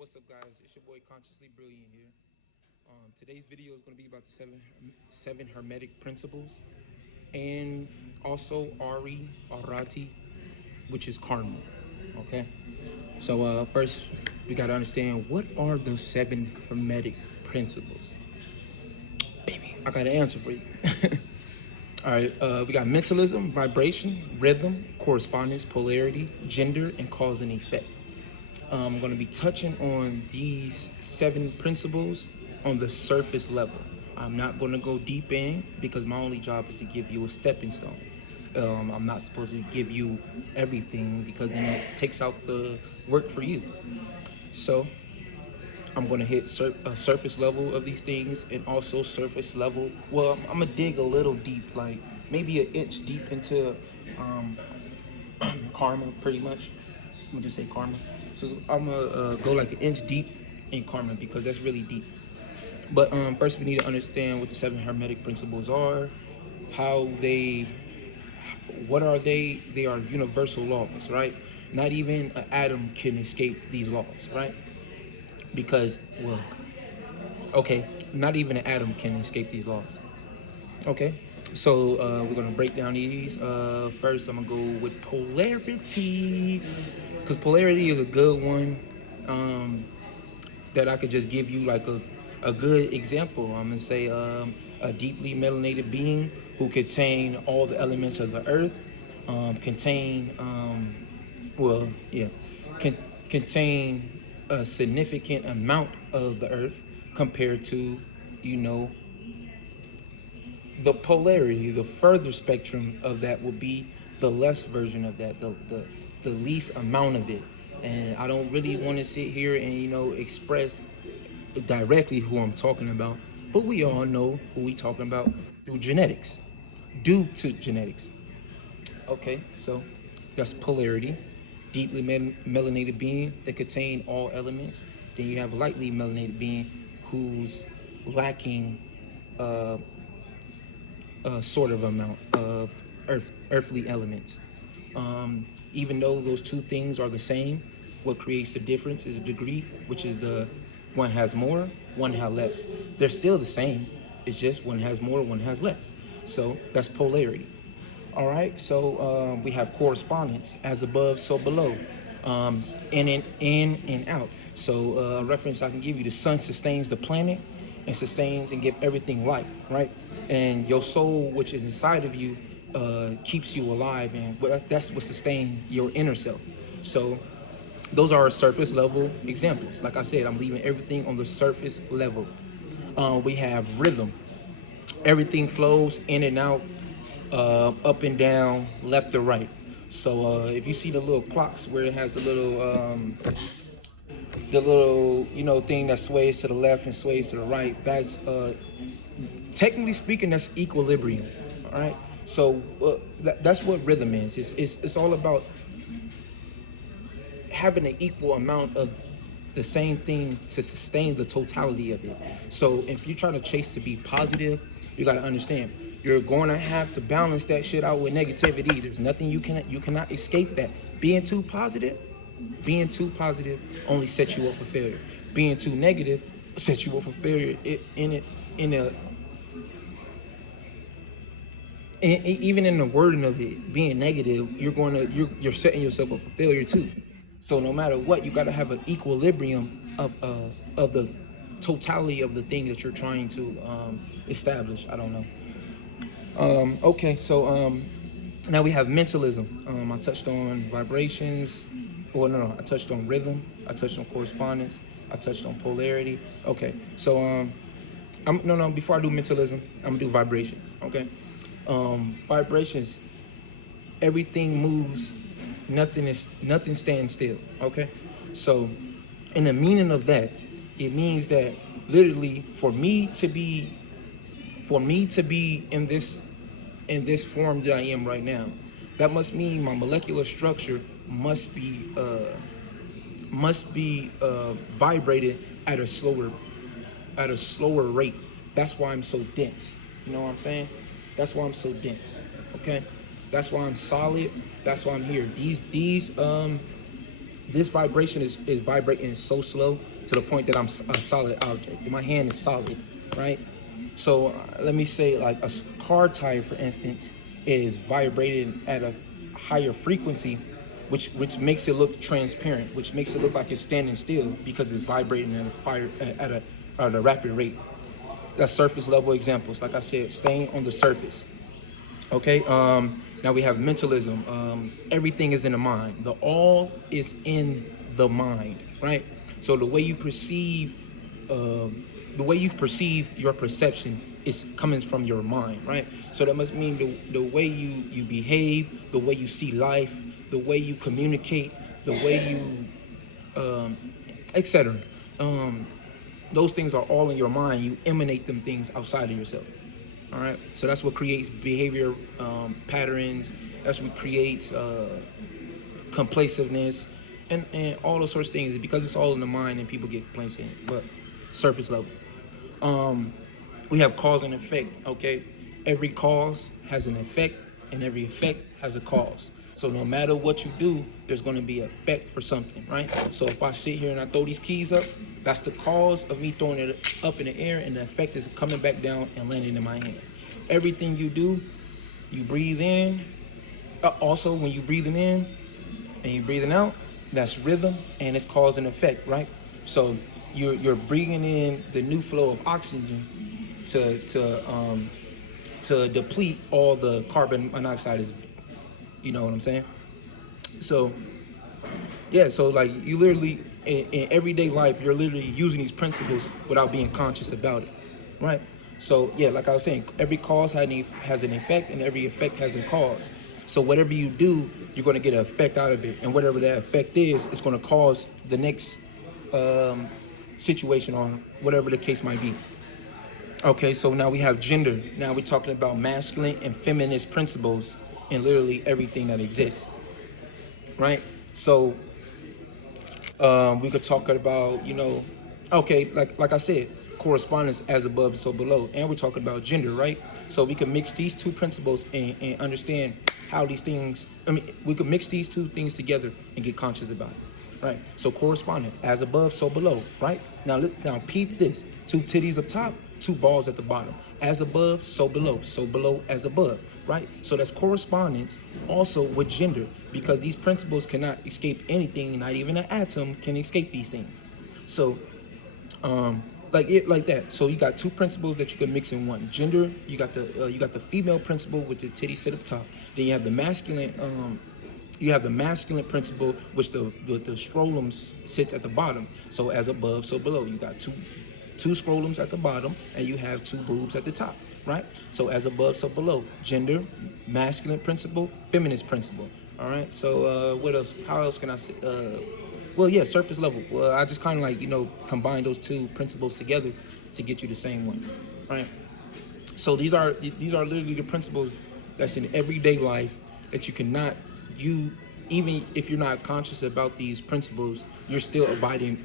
What's up, guys? It's your boy Consciously Brilliant here. Today's video is going to be about the seven hermetic principles, and also Arati, which is karma. Okay. So first, we got to understand what are the seven hermetic principles. Baby, I got an answer for you. All right. We got mentalism, vibration, rhythm, correspondence, polarity, gender, and cause and effect. I'm going to be touching on these seven principles on the surface level. I'm not going to go deep in because my only job is to give you a stepping stone. I'm not supposed to give you everything because then it takes out the work for you. So I'm going to hit a surface level of these things, and also surface level. Well, I'm going to dig a little deep, like maybe an inch deep into karma, pretty much. I'm gonna just say karma. So I'm gonna go like an inch deep in karma because that's really deep. But first we need to understand what the seven hermetic principles are, what are they? They are universal laws, right? Not even an atom can escape these laws, right? Because, well, okay, not even an atom can escape these laws. Okay, so we're gonna break down these. First, I'm gonna go with polarity, because polarity is a good one that I could just give you like a good example. I'm gonna say a deeply melanated being who contain all the elements of the earth, contain well, yeah, can contain a significant amount of the earth compared to, you know, the polarity. The further spectrum of that will be the less version of that, the least amount of it. And I don't really want to sit here and, you know, express directly who I'm talking about, but we all know who we talking about through genetics, due to genetics. Okay, so that's polarity. Deeply melanated being that contain all elements. Then you have lightly melanated being who's lacking uh, a sort of amount of earthly elements. Even though those two things are the same, what creates the difference is a degree, which is the one has more, one has less. They're still the same. It's just one has more, one has less. So that's polarity. All right. So we have correspondence, as above, so below. In and out. So a reference I can give you: the sun sustains the planet and sustains and give everything life, right? And your soul, which is inside of you, keeps you alive, and that's what sustains your inner self. So those are surface level examples. Like I said, I'm leaving everything on the surface level. We have rhythm. Everything flows in and out, up and down, left to right. So if you see the little clocks where it has the little, you know, thing that sways to the left and sways to the right, that's technically speaking, that's equilibrium. All right. So that's what rhythm is. It's all about having an equal amount of the same thing to sustain the totality of it. So if you're trying to chase to be positive, you got to understand you're going to have to balance that shit out with negativity. There's nothing you cannot escape that. Being too positive only sets you up for failure. Being too negative sets you up for failure. Even in the wording of it, being negative, you're setting yourself up for failure too. So no matter what, you got to have an equilibrium of the totality of the thing that you're trying to establish. I don't know. Okay, so now we have mentalism. I touched on vibrations. Well, no, I touched on rhythm. I touched on correspondence. I touched on polarity. Okay, so before I do mentalism, I'm gonna do vibrations. Okay, vibrations. Everything moves. Nothing stands still. Okay, so in the meaning of that, it means that literally for me to be in this form that I am right now, that must mean my molecular structure must be vibrated at a slower rate. That's why I'm so dense. You know what I'm saying? That's why I'm so dense. Okay? That's why I'm solid. That's why I'm here. These This vibration is vibrating so slow to the point that I'm a solid object. My hand is solid, right? So let me say like a car tire, for instance, is vibrating at a higher frequency, which makes it look transparent, which makes it look like it's standing still because it's vibrating at a rapid rate. That's surface level examples. Like I said, staying on the surface. Okay. Now we have mentalism. Everything is in the mind. The all is in the mind, right? So the way you perceive, your perception is coming from your mind, right? So that must mean the way you behave, the way you see life, the way you communicate, the way you, etc. Those things are all in your mind. You emanate them things outside of yourself. All right, so that's what creates behavior patterns. That's what creates complaciveness and all those sorts of things. Because it's all in the mind and people get complacent. But surface level, we have cause and effect. Okay, every cause has an effect, and every effect has a cause. So no matter what you do, there's going to be an effect for something, right? So if I sit here and I throw these keys up, that's the cause of me throwing it up in the air, and the effect is coming back down and landing in my hand. Everything you do, you breathe in. Also, when you breathing in and you breathing out, that's rhythm, and it's cause and effect, right? So you're bringing in the new flow of oxygen to deplete all the carbon monoxide. You know what I'm saying? So yeah, so like you literally in everyday life, you're literally using these principles without being conscious about it, right? So yeah, like I was saying, every cause has an effect, and every effect has a cause. So whatever you do, you're going to get an effect out of it, and whatever that effect is, it's going to cause the next situation or whatever the case might be. Okay, so now we have gender. Now we're talking about masculine and feminist principles in literally everything that exists, right? So we could talk about, okay, like I said, correspondence as above, so below, and we're talking about gender, right? So we can mix these two principles and understand how these things. I mean, we could mix these two things together and get conscious about it, right? So correspondent as above, so below, right? Now peep this: two titties up top, two balls at the bottom. As above, so below as above, right? So that's correspondence also with gender, because these principles cannot escape anything, not even an atom can escape these things. So like that. So you got two principles that you can mix in one. Gender, you got the female principle with the titties sit up top. Then you have the masculine principle, which the scrotum sits at the bottom. So as above, so below. You got two scrotums at the bottom, and you have two boobs at the top, right? So as above, so below. Gender, masculine principle, feminist principle. All right. So what else? How else can I say? Well, yeah, surface level. Well, I just kind of like combine those two principles together to get you the same one, right? So these are literally the principles that's in everyday life that even if you're not conscious about these principles, you're still abiding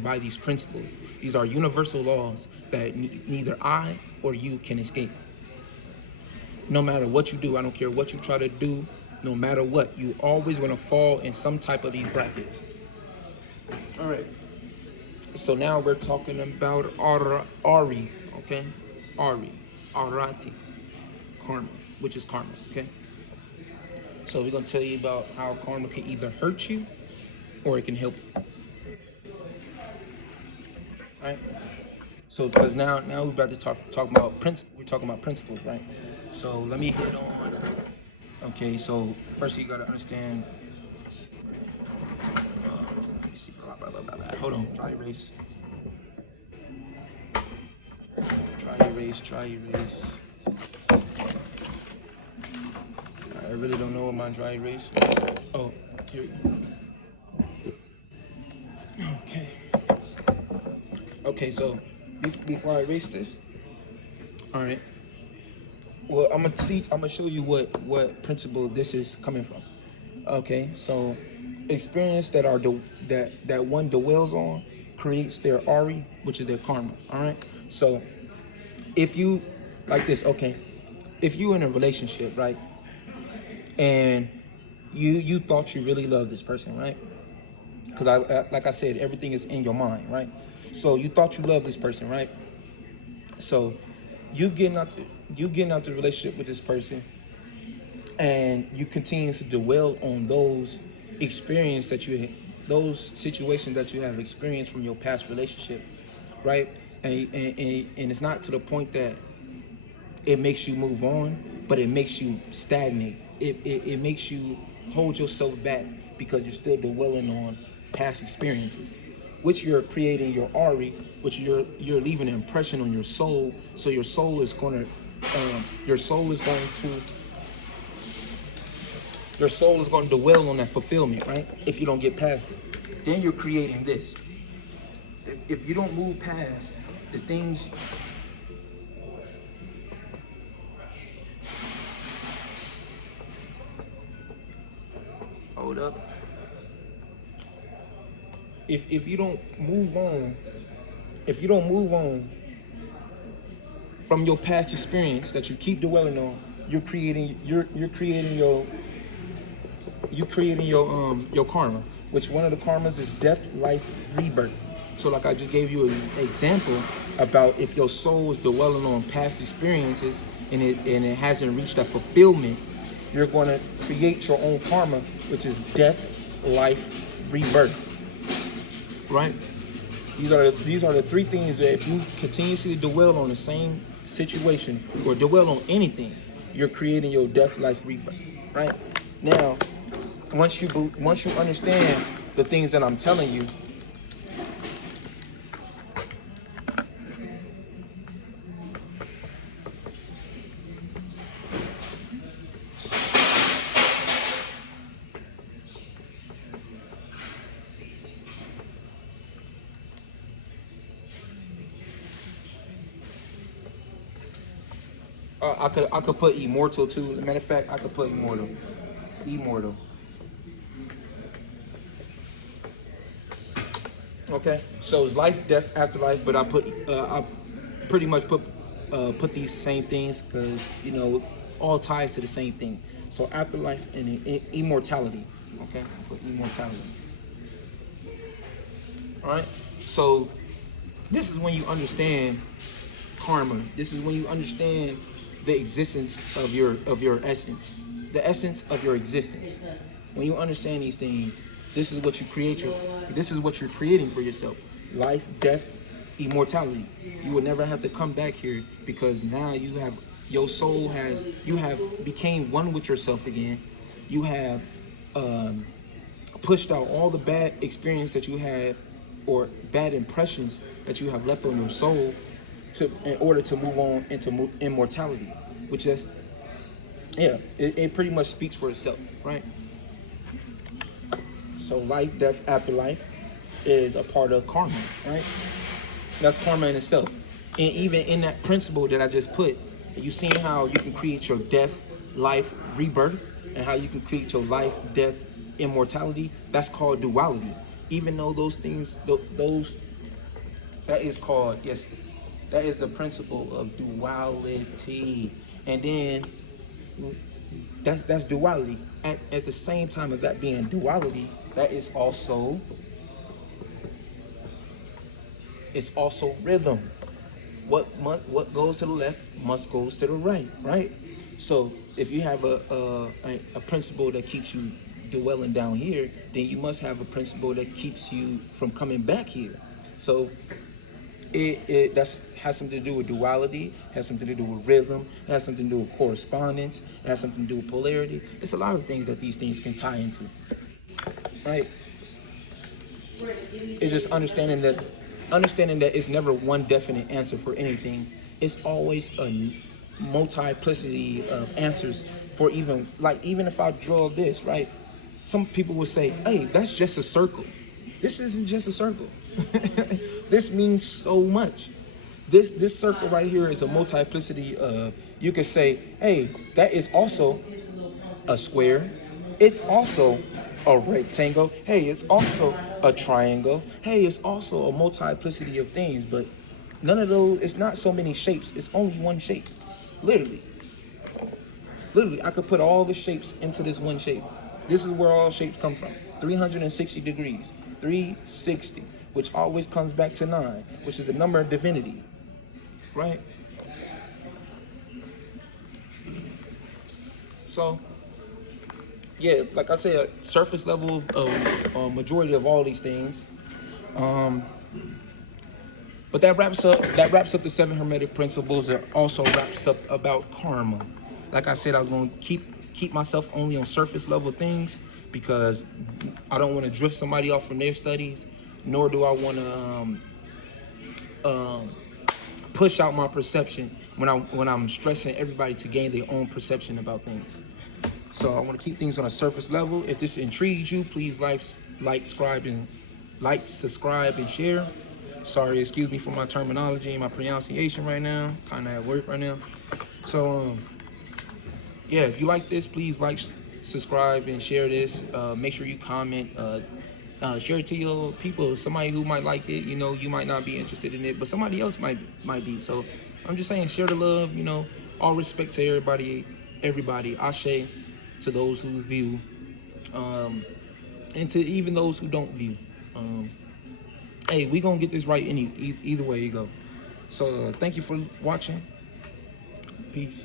by these principles. These are universal laws that neither I or you can escape. No matter what you do, I don't care what you try to do, no matter what, you always going to fall in some type of these brackets. All right. So now we're talking about Ari, okay? Arati, karma, which is karma, okay? So we're going to tell you about how karma can either hurt you or it can help you. All right? So because now we're about to talk about we're talking about principles, right? So let me hit on. Okay, so first you gotta understand. Let me see. Hold on. Try erase. I really don't know what my dry erase. Oh, here. Okay. Okay, so before I erase this, all right. Well, I'm gonna show you what principle this is coming from. Okay, so experience that one dwells on creates their Ari, which is their karma. All right. So if you like this, okay, if you in a relationship, right, and You thought you really loved this person, right? Because like I said, everything is in your mind, right? So you thought you loved this person, right? So you getting out the, you getting out the relationship with this person, and you continue to dwell on those experience that you, those situations that you have experienced from your past relationship, right? And it's not to the point that it makes you move on, but it makes you stagnate. It makes you hold yourself back because you're still dwelling on past experiences, which you're creating your Ari, which you're leaving an impression on your soul. So your soul is going to, your soul is going to, your soul is going to dwell on that fulfillment, right? If you don't get past it, then you're creating this. If you don't move past the things. Hold up. If you don't move on, if you don't move on from your past experience that you keep dwelling on, you're creating your karma, which one of the karmas is death, life, rebirth. So like I just gave you an example about if your soul is dwelling on past experiences and it hasn't reached that fulfillment, you're going to create your own karma, which is death, life, rebirth. Right? These are the three things that if you continuously dwell on the same situation or dwell on anything, you're creating your death, life, rebirth. Right? Now, once you understand the things that I'm telling you, I could put immortal too. As a matter of fact, I could put immortal. Immortal. Okay. So it's life, death, afterlife, but I pretty much put these same things because all ties to the same thing. So afterlife and immortality. Okay. For immortality. All right. So this is when you understand karma. This is when you understand the existence of your essence, the essence of your existence. When you understand these things, this is what you create this is what you're creating for yourself. Life, death, immortality. You will never have to come back here because now you have became one with yourself again. You have pushed out all the bad experience that you had or bad impressions that you have left on your soul in order to move on into immortality, which is, it pretty much speaks for itself, right? So life, death, afterlife is a part of karma, right? That's karma in itself. And even in that principle that I just put, you seen how you can create your death, life, rebirth, and how you can create your life, death, immortality. That's called duality. Even though those things, that is called, yes, that is the principle of duality. And then that's duality. At the same time of that being duality, that is also, it's also rhythm. What goes to the left must goes to the right, right? So if you have a principle that keeps you dwelling down here, then you must have a principle that keeps you from coming back here. So it has something to do with duality, has something to do with rhythm, has something to do with correspondence, it has something to do with polarity. It's a lot of things that these things can tie into, right? It's just understanding that it's never one definite answer for anything. It's always a multiplicity of answers for even if I draw this, right? Some people would say, hey, that's just a circle. This isn't just a circle. This means so much. This circle right here is a multiplicity of, you could say, hey, that is also a square. It's also a rectangle. Hey, it's also a triangle. Hey, it's also a multiplicity of things, but none of those, it's not so many shapes. It's only one shape. Literally, I could put all the shapes into this one shape. This is where all shapes come from. 360 degrees, 360, which always comes back to 9, which is the number of divinity, right? So, yeah, like I said, surface level of majority of all these things. But that wraps up the 7 hermetic principles. That also wraps up about karma. Like I said, I was going to keep myself only on surface level things because I don't want to drift somebody off from their studies, nor do I want to push out my perception when I'm stressing everybody to gain their own perception about things. So I want to keep things on a surface level. If this intrigues you, please subscribe, and share. Sorry, excuse me for my terminology and my pronunciation right now. Kind of at work right now. So, yeah, if you like this, please subscribe, and share this. Make sure you comment. Share it to your people. Somebody who might like it. You know, you might not be interested in it, but somebody else might be. So, I'm just saying, share the love. You know, all respect to everybody. Ashe to those who view, and to even those who don't view. Hey, we gonna get this right either way you go. So thank you for watching. Peace.